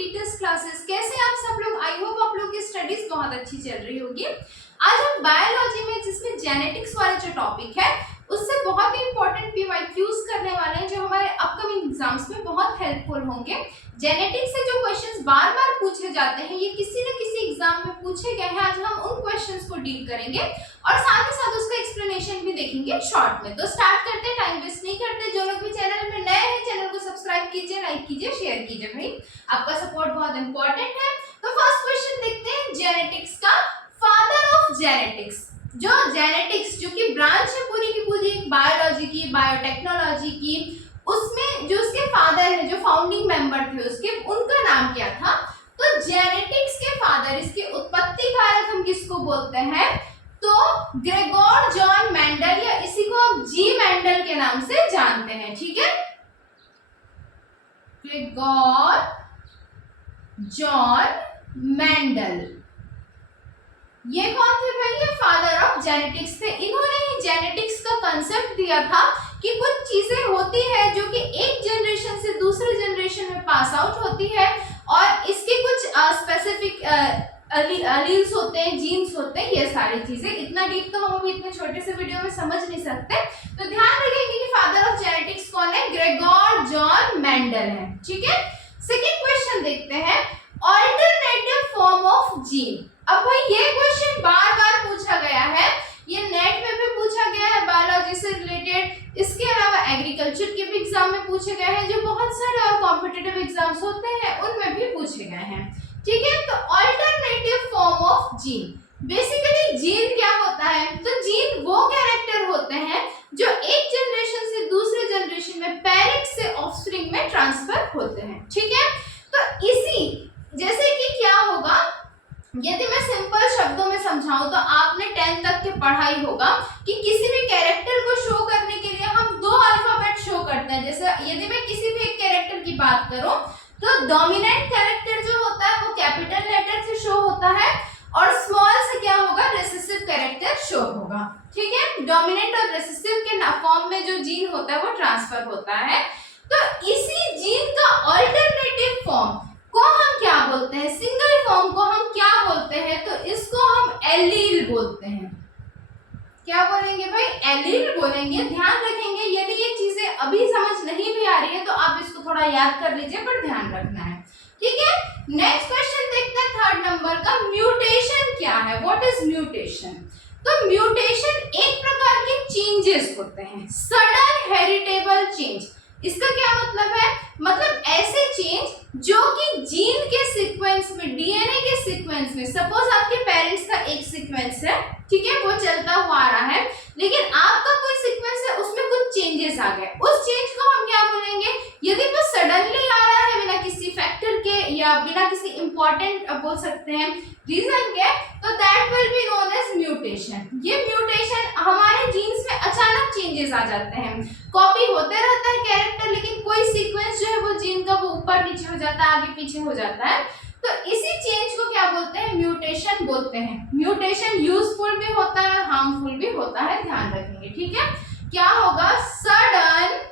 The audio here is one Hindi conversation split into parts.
Details classes. कैसे आप सब लोग? आई होप आप लोग की स्टडीज बहुत अच्छी चल रही होगी। आज हम बायोलॉजी में जिसमें जेनेटिक्स वाला जो टॉपिक है उससे बहुत ही इंपॉर्टेंट पीवाईक्यूज करने वाले हैं जो हमारे अपकमिंग एग्जाम्स में बहुत हेल्पफुल होंगे। जेनेटिक्स से जो क्वेश्चंस बार बार पूछे जाते हैं ये किसी न किसी एग्जाम में पूछे गए हैं। आज हम उन क्वेश्चंस को डील करेंगे और साथ ही साथ उसका एक्सप्लेनेशन भी देखेंगे शॉर्ट में। तो स्टार्ट करते हैं, टाइम वेस्ट नहीं करते। जो लोग भी चैनल में नए हैं चैनल को सब्सक्राइब कीजिए, लाइक कीजिए, शेयर कीजिए। भाई आपका सपोर्ट बहुत इंपॉर्टेंट है। तो फर्स्ट क्वेश्चन देखते हैं जेनेटिक्स का। फादर ऑफ जेनेटिक्स, जो जेनेटिक्स जो कि ब्रांच है पूरी की पूरी बायोलॉजी की, बायोटेक्नोलॉजी की, उसमें जो उसके फादर है, जो फाउंडिंग मेंबर थे उसके, उनका नाम क्या था? तो जेनेटिक्स के फादर, इसके उत्पत्ति कारक हम किसको बोलते हैं? तो ग्रेगोर जॉन मेंडल, या इसी को आप जी मेंडल के नाम से जानते हैं। ठीक है, ग्रेगोर जॉन मेंडल, ये कौन थे भाई? ये फादर ऑफ जेनेटिक्स थे। इन्होंने ही जेनेटिक्स का कंसेप्ट दिया था कि कुछ चीजें होती है जो कि एक जनरेशन से दूसरे जनरेशन में पास आउट होती है और इसके कुछ स्पेसिफिक अलील्स होते हैं, जीन्स होते हैं, ये सारी चीजें। इतना डीप तो हम अभी इतने छोटे से वीडियो में समझ नहीं सकते, तो ध्यान रखेंगे कि फादर ऑफ जेनेटिक्स कौन है? ग्रेगोर जॉन मेंडल है। ठीक है, सेकंड क्वेश्चन देखते हैं, अल्टरनेटिव फॉर्म ऑफ जीन। अब भाई ये क्वेश्चन बार बार पूछा गया है, ये नेट में भी पूछा गया है बायोलॉजी से रिलेटेड, इसके अलावा एग्रीकल्चर के भी एग्जाम में पूछे गए हैं, जो बहुत सारे और कॉम्पिटिटिव एग्जाम्स होते हैं उनमें भी पूछे गए हैं। ठीक है, तो alternative form of gene, basically gene क्या होता है? तो जीन वो कैरेक्टर होते हैं जो एक जनरेशन से दूसरे जनरेशन में पेरेंट से ऑफस्प्रिंग में ट्रांसफर होते हैं। ठीक है, तो इसी जैसे कि क्या होगा, यदि मैं सिंपल शब्दों में समझाऊं तो आपने 10th तक के पढ़ाई होगा कि किसी भी कैरेक्टर को शो करने के लिए हम दो अल्फाबेट शो करते हैं। जैसे यदि मैं किसी भी एक कैरेक्टर की बात करूं तो डोमिनेंट कैरेक्टर जो होता है वो कैपिटल लेटर से शो होता है और स्मॉल से क्या होगा? रिसेसिव कैरेक्टर शो होगा। ठीक है, डोमिनेंट और रिसेसिव के फॉर्म में जो जीन होता है वो ट्रांसफर होता है। तो इसी जीन का अल्टरनेटिव फॉर्म को हम क्या बोलते हैं? सिंगल फॉर्म को हम क्या बोलते हैं? तो इसको हम एलील बोलते हैं। क्या बोलेंगे भाई? एलील बोलेंगे। ध्यान रखेंगे, यदि ये चीजें अभी समझ नहीं भी आ रही है तो आप इसको थोड़ा याद कर लीजिए, पर ध्यान रखना है। ठीक है, नेक्स्ट क्वेश्चन देखते हैं थर्ड नंबर का, म्यूटेशन क्या है? What is mutation? तो म्यूटेशन एक प्रकार के चेंजेस होते हैं, सडन हेरिटेबल चेंज। इसका क्या मतलब है? मतलब ऐसे चेंज जो कि जीन के सीक्वेंस में, डीएनए के सीक्वेंस में, सपोज आपके पेरेंट्स का एक सीक्वेंस है, ठीक है, वो चलता हुआ आ रहा है, लेकिन आपका कोई सीक्वेंस है उसमें कुछ चेंजेस आ गए, उस चेंज को हम क्या बोलेंगे? यदि वो सडनली आ रहा है बिना किसी फैक्टर के या बिना किसी इंपॉर्टेंट बोल सकते हैं रीजन के, तो that will be known as mutation. ये म्यूटेशन हमारे जीन्स में अचानक चेंजेस आ जाते हैं, कॉपी होते रहता है कैरेक्टर, लेकिन कोई सीक्वेंस जो है वो जीन का वो ऊपर नीचे हो जाता है, आगे पीछे हो जाता है, तो इसी चेंज को क्या बोलते हैं? म्यूटेशन बोलते हैं। म्यूटेशन यूजफुल भी होता है, हार्मफुल भी होता है, ध्यान रखेंगे। ठीक है, क्या होगा? Sudden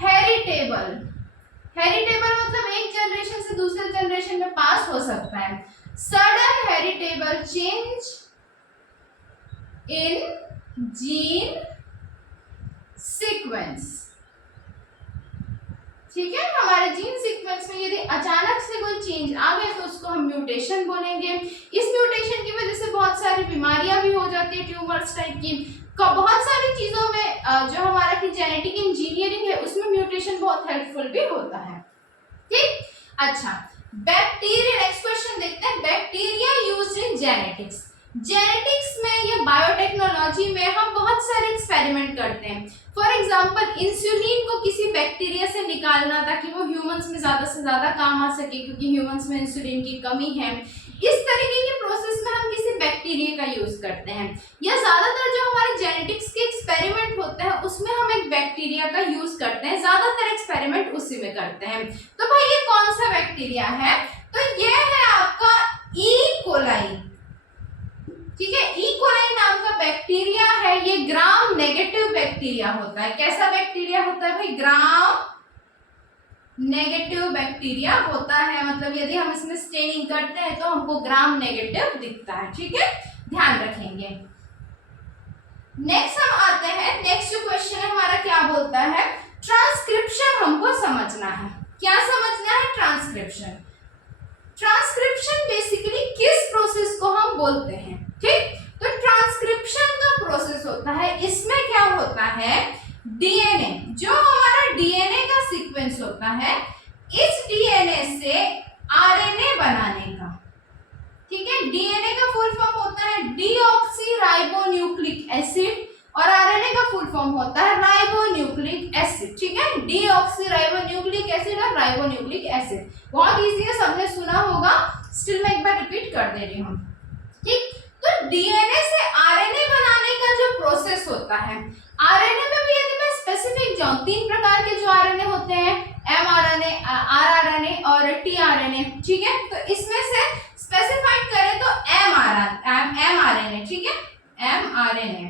heritable. हेरिटेबल मतलब एक जनरेशन से दूसरे जनरेशन में पास हो सकता है। Sudden heritable change in gene sequence. ठीक है, हमारे जीन सीक्वेंस में यदि अचानक से कोई चेंज आ गया तो उसको हम म्यूटेशन बोलेंगे। इस म्यूटेशन की वजह से बहुत सारी बीमारियां भी हो जाती है, ट्यूमर्स टाइप की। बहुत सारी चीजों में जो हमारा की जेनेटिक इंजीनियरिंग है उसमें म्यूटेशन बहुत हेल्पफुल भी होता है। ठीक, अच्छा, बैक्टीरिया, नेक्स्ट क्वेश्चन देखते हैं, bacteria used in genetics. Genetics में या बायोटेक्नोलॉजी में हम बहुत सारे एक्सपेरिमेंट करते हैं। फॉर एग्जाम्पल इंसुलिन को किसी बैक्टीरिया से निकालना ताकि वो ह्यूमंस में ज्यादा से ज्यादा काम आ सके, क्योंकि ह्यूमंस में इंसुलिन की कमी है। इस तरीके के प्रोसेस में हम किसी बैक्टीरिया का यूज करते हैं, या ज्यादातर जो हमारे जेनेटिक्स के एक्सपेरिमेंट होते हैं उसमें हम एक बैक्टीरिया का यूज करते हैं, ज्यादातर एक्सपेरिमेंट उसी में करते हैं। तो भाई ये कौन सा बैक्टीरिया है? तो ये है आपका ई कोलाई। ठीक है, ई कोलाई नाम का बैक्टीरिया है, ये ग्राम नेगेटिव बैक्टीरिया होता है। कैसा बैक्टीरिया होता है भाई? ग्राम नेगेटिव बैक्टीरिया होता है, मतलब यदि हम इसमें स्टेनिंग करते हैं तो हमको ग्राम नेगेटिव दिखता है। ठीक है, ध्यान रखेंगे। नेक्स्ट हम आते हैं, नेक्स्ट जो क्वेश्चन है हमारा क्या बोलता है, ट्रांसक्रिप्शन हमको समझना है। क्या समझना है? ट्रांसक्रिप्शन। ट्रांसक्रिप्शन बेसिकली किस प्रोसेस को हम बोलते हैं? ठीक, तो ट्रांसक्रिप्शन का प्रोसेस होता है, इसमें क्या होता है, डीएनए, जो हमारा डीएनए का सीक्वेंस होता है, इस डीएनए से आरएनए बनाने का, ठीक है, डीएनए का फुल फॉर्म होता है डीऑक्सीराइबोन्यूक्लिक एसिड और आरएनए का फुल फॉर्म होता है राइबोन्यूक्लिक एसिड। ठीक है, डीऑक्सीराइबोन्यूक्लिक एसिड और राइबोन्यूक्लिक एसिड, बहुत इजी है, सबने सुना होगा, स्टिल मैं एक बार रिपीट कर दे रही हूँ। ठीक, तो डीएनए से आरएनए बनाने का जो प्रोसेस होता है, आरएनए में भी यदि मैं स्पेसिफिक जाऊं, 3 प्रकार के जो आरएनए होते हैं, एमआरएनए, आरआरएनए और टीआरएनए। ठीक है, तो इसमें से स्पेसिफाइड करें तो एमआरएनए, ठीक है, एमआरएनए,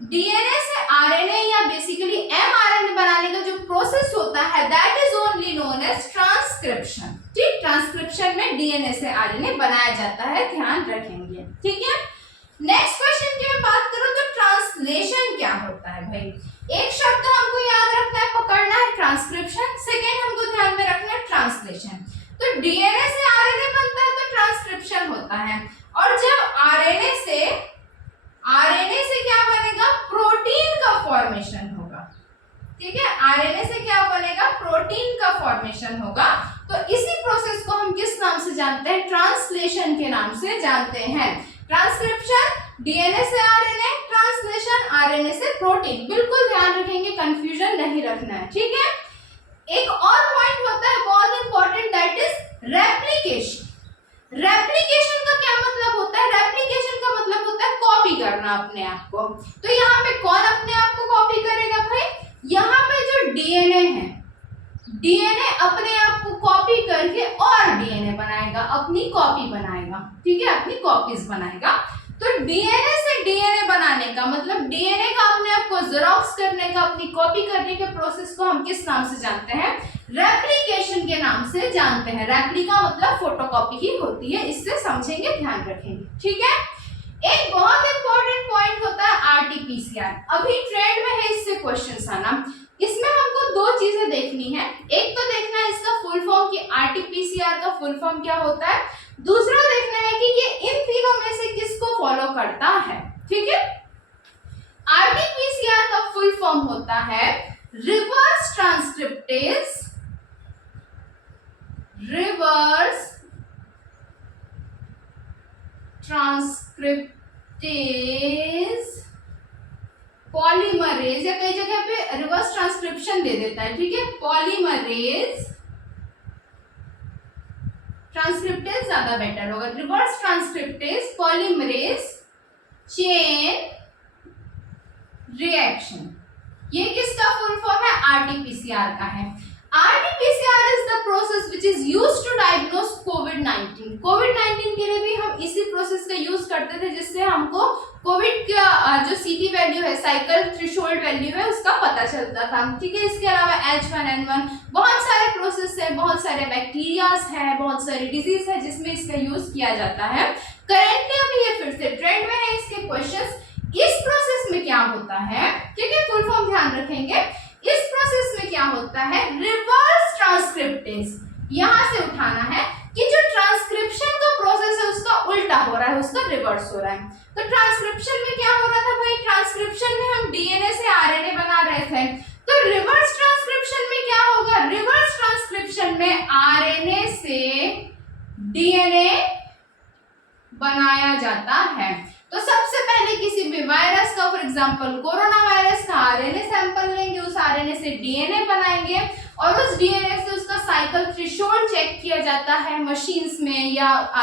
डीएनए से आरएनए या बेसिकली एमआरएनए बनाने का जो प्रोसेस होता है, that is only known as transcription. ठीक, ट्रांसक्रिप्शन में डीएनए से आरएनए बनाया जाता है, ध्यान रखेंगे। ठीक है, नेक्स्ट क्वेश्चन की मैं बात करूं तो ट्रांसलेशन क्या होता है भाई? एक शब्द हमको याद रखना है, पकड़ना है, ट्रांसक्रिप्शन, सेकेंड हमको ध्यान में रखना है ट्रांसलेशन। तो डीएनए से आरएनए बनता है तो ट्रांसक्रिप्शन होता है, और जब आरएनए से क्या बनेगा, प्रोटीन का फॉर्मेशन होगा। ठीक है, आरएनए से क्या बनेगा, प्रोटीन का फॉर्मेशन होगा। तो इसी प्रोसेस को हम किस नाम से जानते हैं? ट्रांसलेशन के नाम से जानते हैं। ट्रांसक्रिप्शन डीएनए से आरएनए, ट्रांसलेशन आरएनए से प्रोटीन। बिल्कुल ध्यान रखेंगे, कंफ्यूजन नहीं रखना है। ठीक है, एक और पॉइंट होता है बहुत important, that is replication. Replication का क्या मतलब होता है? रेप्लिकेशन का मतलब होता है कॉपी करना अपने आप को। तो यहाँ पे कौन अपने आप को कॉपी करेगा भाई? यहाँ पे जो डीएनए है, डीएनए अपने आप को कॉपी करके और डीएनए बनाएगा, अपनी कॉपी बनाएगा। ठीक है, अपनी कॉपीज बनाएगा। तो डीएनए से डीएनए बनाने का मतलब डीएनए का अपने आप को जेरॉक्स करने का, अपनी कॉपी करने के प्रोसेस को हम किस नाम से जानते हैं? रेप्लिकेशन के नाम से जानते हैं। रेप्लिका मतलब फोटोकॉपी ही होती है, इससे समझेंगे, ध्यान रखेंगे। ठीक है, एक बहुत इंपॉर्टेंट पॉइंट होता है आरटीपीसीआर। अभी ट्रेंड में है इससे क्वेश्चंस आना। इसमें हमको 2 चीजें देखनी है, एक तो देखना है इसका फुल फॉर्म कि आरटीपीसीआर का फुल फॉर्म क्या होता है, दूसरा देखना है कि ये इन तीनों में से किसको फॉलो करता है। ठीक है, आरटीपीसीआर का फुल फॉर्म होता है रिवर्स ट्रांसक्रिप्टेज पॉलीमरेज, या कई जगह पे रिवर्स ट्रांसक्रिप्शन दे देता है। ठीक है, पॉलीमरेज ट्रांसक्रिप्टेज ज्यादा बेटर होगा, reverse transcriptase polymerase chain reaction. ये किसका फुल फॉर्म है? आरटीपीसीआर का है। RT-PCR is the process which is used to diagnose COVID-19. COVID-19 के लिए भी हम इसी प्रोसेस का यूज करते थे, जिससे हमको कोविड का जो CT वैल्यू है, साइकिल थ्रेशोल्ड वैल्यू है, उसका पता चलता था। ठीक है, इसके अलावा H1N1 बहुत सारे प्रोसेस है, बहुत सारे बैक्टीरियाज है, बहुत सारी डिजीज है जिसमें इसका यूज किया जाता है। करेंटली अभी ये फिर से ट्रेंड में है इसके क्वेश्चंस। इस प्रोसेस में क्या होता है? ठीक है, फुल फॉर्म ध्यान रखेंगे। इस प्रोसेस में क्या होता है? Reverse transcriptase. यहां से उठाना है कि जो ट्रांसक्रिप्शन का प्रोसेस है उसका उल्टा हो रहा है, उसका रिवर्स हो रहा है। तो ट्रांसक्रिप्शन में क्या हो रहा था भाई? ट्रांसक्रिप्शन में हम डीएनए से आरएनए बना रहे थे, तो रिवर्स ट्रांसक्रिप्शन में क्या होगा? रिवर्स ट्रांसक्रिप्शन में आरएनए से डीएनए बनाया जाता है। तो सबसे पहले किसी भी वायरस का, फॉर एग्जांपल कोरोना वायरस का आरएनए सैंपल लेंगे, उस आरएनए से डीएनए बनाएंगे और उस डीएनए से उसका साइकिल थ्रेशोल्ड चेक किया जाता है मशीन्स में या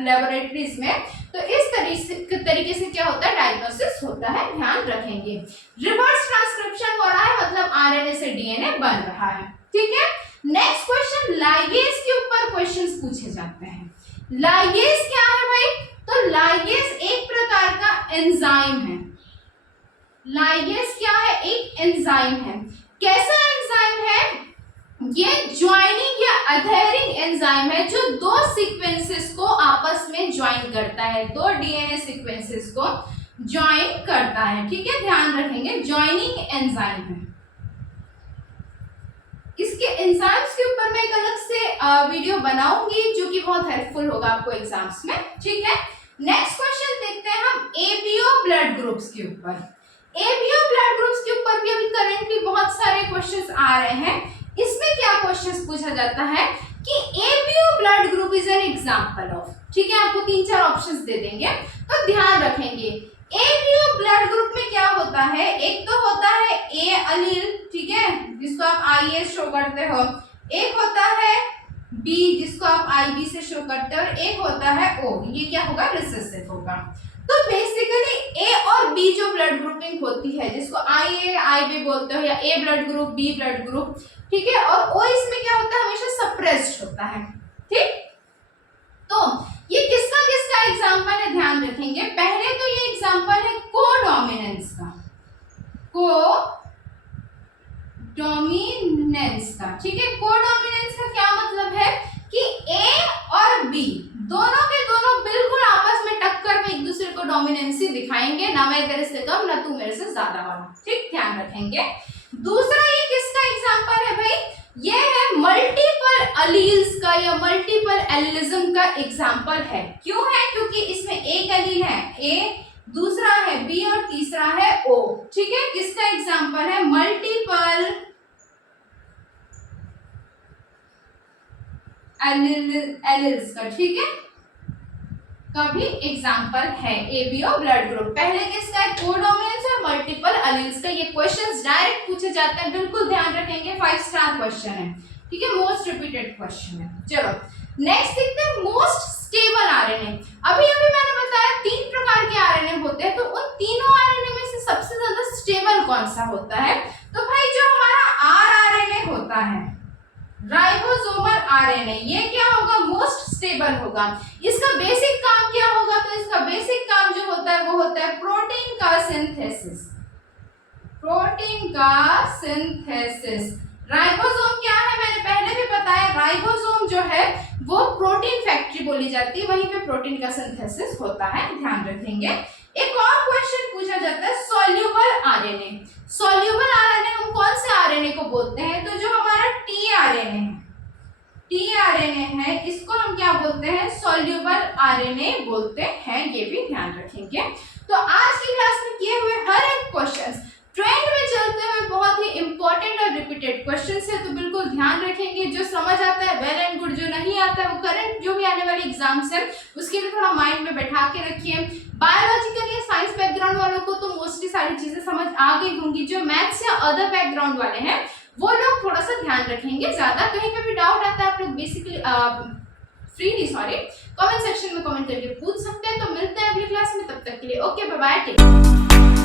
लैबोरेटरीज में। तो इस तरीके से क्या होता है? डायग्नोसिस होता है, ध्यान रखेंगे। रिवर्स ट्रांसक्रिप्शन हो रहा है मतलब आरएनए से डीएनए बन रहा है। ठीक है, नेक्स्ट क्वेश्चन, लाइगेज के ऊपर क्वेश्चंस पूछे जाते हैं। लाइगेज क्या है भाई? तो लाइगेज एक प्रकार का एंजाइम है। लाइगेज क्या है? एक एंजाइम है। कैसा एंजाइम है? ये ज्वाइनिंग या अधेरिंग एंजाइम है जो दो सीक्वेंसेस को आपस में ज्वाइन करता है, दो डीएनए सीक्वेंसेस को ज्वाइन करता है। ठीक है, ध्यान रखेंगे ज्वाइनिंग एंजाइम है। इसके एंजाइम्स के ऊपर मैं एक अलग से वीडियो बनाऊंगी जो कि बहुत हेल्पफुल होगा आपको एग्जाम्स में। ठीक है, नेक्स्ट क्वेश्चन देखते हैं हम एबीओ ब्लड ग्रुप्स के ऊपर। एबीओ ब्लड ग्रुप्स के ऊपर भी अभी करेंटली बहुत सारे क्वेश्चंस आ रहे हैं। इसमें क्या क्वेश्चंस पूछा जाता है कि ABO blood group is an example of. ठीक है, आपको 3-4 ऑप्शंस दे देंगे तो ध्यान रखेंगे। एबीओ ब्लड ग्रुप में क्या होता है, एक तो होता है ए अलील, ठीक है, जिसको आप आई शो करते हो, एक होता है बी जिसको आप IB से शो करते हो, और एक होता है O, ये क्या होगा, रिसेसिव होगा। तो बेसिकली A और B जो ब्लड ग्रुपिंग होती है जिसको IA IB बोलते हो, या A blood group B blood group, ठीक है, और O इसमें क्या होता है, हमेशा सप्रेस्ड होता है। ठीक, तो ये किसका किसका एग्जांपल है, ध्यान रखेंगे। पहले तो ये एग्जांपल है कोडोमिनेंस का, कोडोमिनेंस का। ठीक है, कोडोमिनेंस का क्या मतलब है कि A और B दोनों के दोनों बिल्कुल आपस में टक्कर में एक दूसरे को डोमिनेंसी दिखाएंगे, ना मैं तेरे से कम ना तू मेरे से ज्यादा वाला। ठीक, ध्यान रखेंगे। दूसरा ये किसका एग्जांपल है भाई, ये है मल्टीपल अलील्स का या मल्टीपल एलिलिज्म का एग्जांपल है। क्यों है, क्योंकि इसमें एक अलील है A, दूसरा है B और तीसरा है O। ठीक है, किसका एग्जांपल है, मल्टीपल एलिल्स का। ठीक है, कभी एग्जांपल है एबीओ ब्लड ग्रुप। पहले किसका है, कोडोमिनेंस और मल्टीपल एलील्स का। ये क्वेश्चंस डायरेक्ट पूछे जाते हैं, बिल्कुल ध्यान रखेंगे, 5 स्टार क्वेश्चन है। ठीक है, मोस्ट रिपीटेड क्वेश्चन है। चलो नेक्स्ट देखते हैं मोस्ट स्टेबल आरएनए। अभी मैंने बताया 3 प्रकार के आरएनए होते हैं, तो उन तीनों आरएनए में से सबसे ज्यादा स्टेबल कौन सा होता है, तो भाई जो हमारा आरआरएनए होता है, राइबोसोमल आरएनए, ये क्या होगा, मोस्ट स्टेबल होगा। इसका बेसिक काम क्या होगा, तो इसका बेसिक काम जो होता है वो होता है प्रोटीन का सिंथेसिस। प्रोटीन का सिंथेसिस। राइबोसोम क्या है, मैंने पहले भी बताया, राइबोसोम जो है वो प्रोटीन फैक्ट्री बोली जाती है, वहीं पे प्रोटीन का सिंथेसिस होता है, ध्यान रखेंगे। एक और क्वेश्चन पूछा जाता है सॉल्युबल आरएनए। सॉल्युबल आरएनए हम कौन से आरएनए को बोलते हैं, तो जो हमारा टीआरएनए है, टीआरएनए है, इसको हम क्या बोलते हैं, सॉल्युबल आरएनए बोलते हैं। ये भी ध्यान रखेंगे। तो आज की क्लास में किए हुए हर एक क्वेश्चन ट्रेंड में चलते हुए बहुत ही इंपॉर्टेंट और रिपीटेड क्वेश्चंस है, तो बिल्कुल ध्यान रखेंगे। जो समझ आता है वेल एंड गुड, जो नहीं आता है वो करंट जो भी आने वाली एग्जाम्स है उसके लिए थोड़ा माइंड में बैठा के रखिए। बायोलॉजिकल या साइंस बैकग्राउंड वालों को तो मोस्टली सारी चीजें समझ आ गई होंगी। जो मैथ्स या अदर बैकग्राउंड वाले हैं वो लोग थोड़ा सा ध्यान रखेंगे ज्यादा। कहीं पे भी डाउट आता है आप लोग बेसिकली कमेंट सेक्शन में कमेंट करके पूछ सकते हैं। तो मिलते हैं अगली क्लास में, तब तक के लिए ओके बाय बाय।